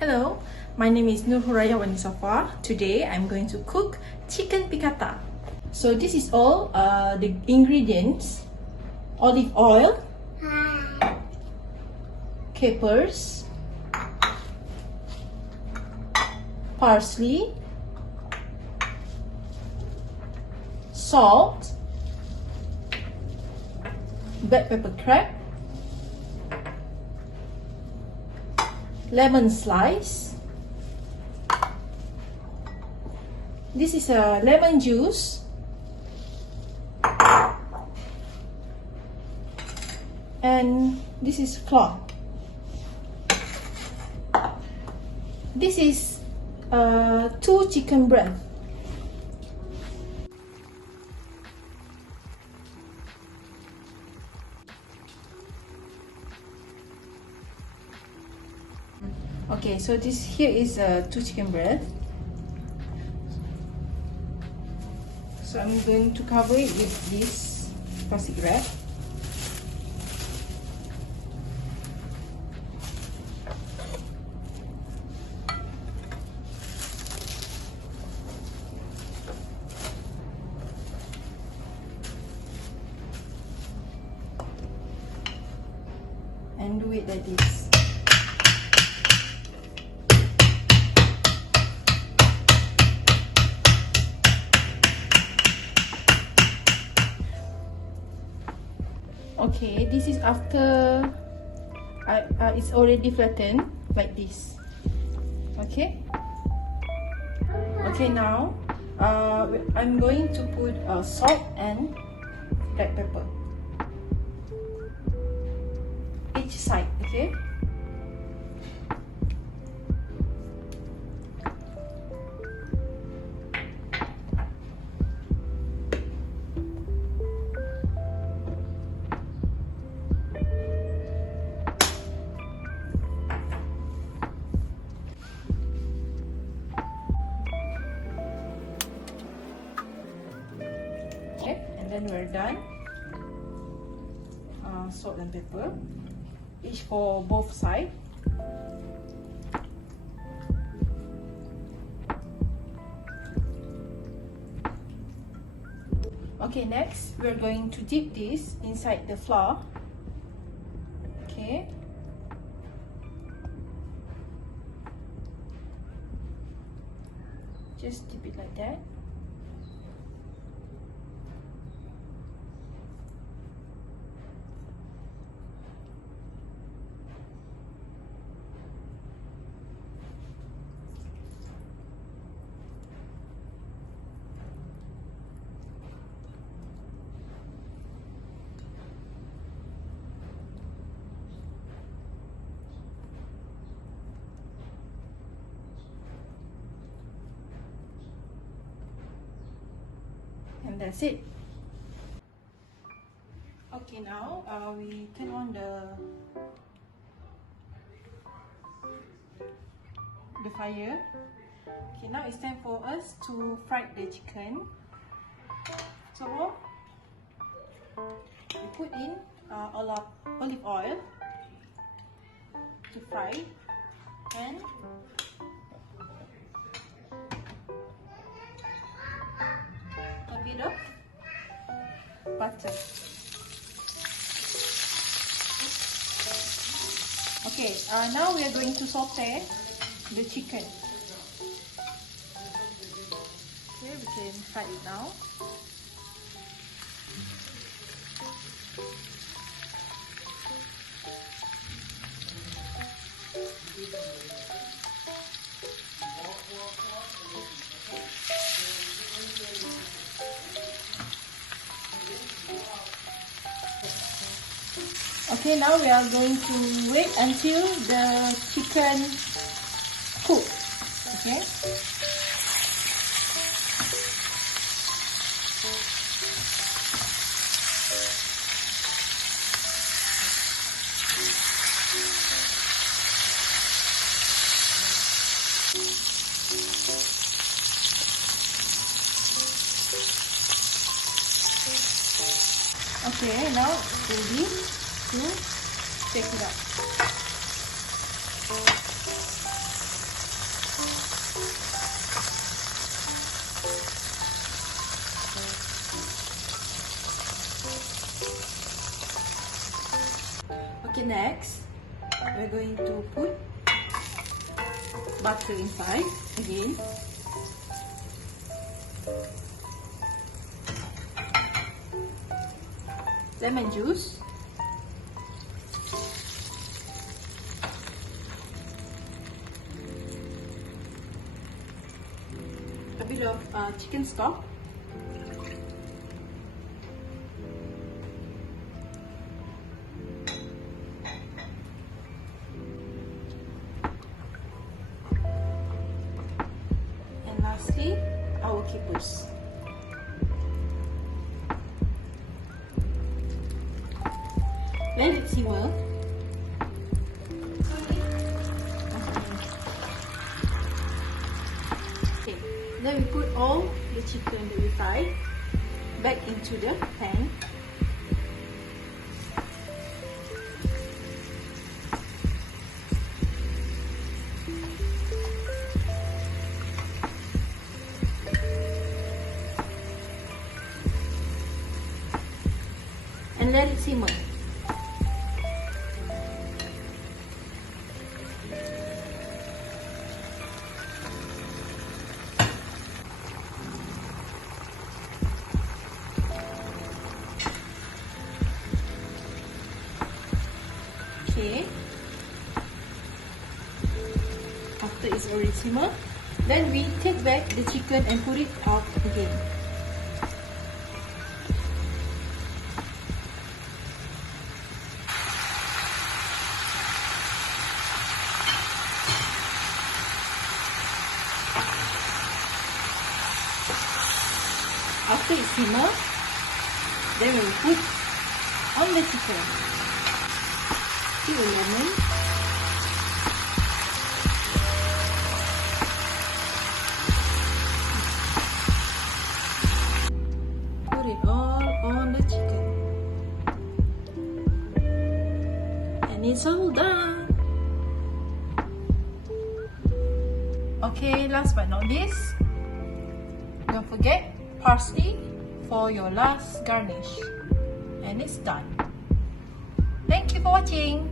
Hello, my name is Nurhuraya Wanisafa. Today I'm going to cook chicken piccata. So this is all the ingredients: olive oil, capers, parsley, salt, black pepper crab, lemon slice. This is a lemon juice, and this is flour. This is 2 chicken breast. Okay, so this here is 2 chicken breast. So I'm going to cover it with this plastic wrap. And do it like this. Okay, this is after it's already flattened like this. Okay. Okay, now I'm going to put salt and black pepper each side. Okay. And then we're done. Salt and pepper, each for both sides. Okay, next we're going to dip this inside the flour. Okay. Just dip it like that. And that's it. Okay, now we turn on the fire. Okay, now it's time for us to fry the chicken. So we put in olive oil to fry, and a bit of butter. Okay, now we are going to saute the chicken. Okay, we can fry it now. Okay, now we are going to wait until the chicken cook. Okay. Okay, now it's ready to take it out. Okay, next we're going to put butter inside again. Lemon juice. A bit of chicken stock. And lastly, our capers. Let it simmer. Okay, then we put all the chicken that we fried back into the pan. And let it simmer. Okay. After it's already simmered, then we take back the chicken and put it out again. After it's simmered, then we will put on the chicken. Peel a lemon. Put it all on the chicken. And it's all done. Okay, last but not least, don't forget parsley for your last garnish. And it's done. Thank you for watching.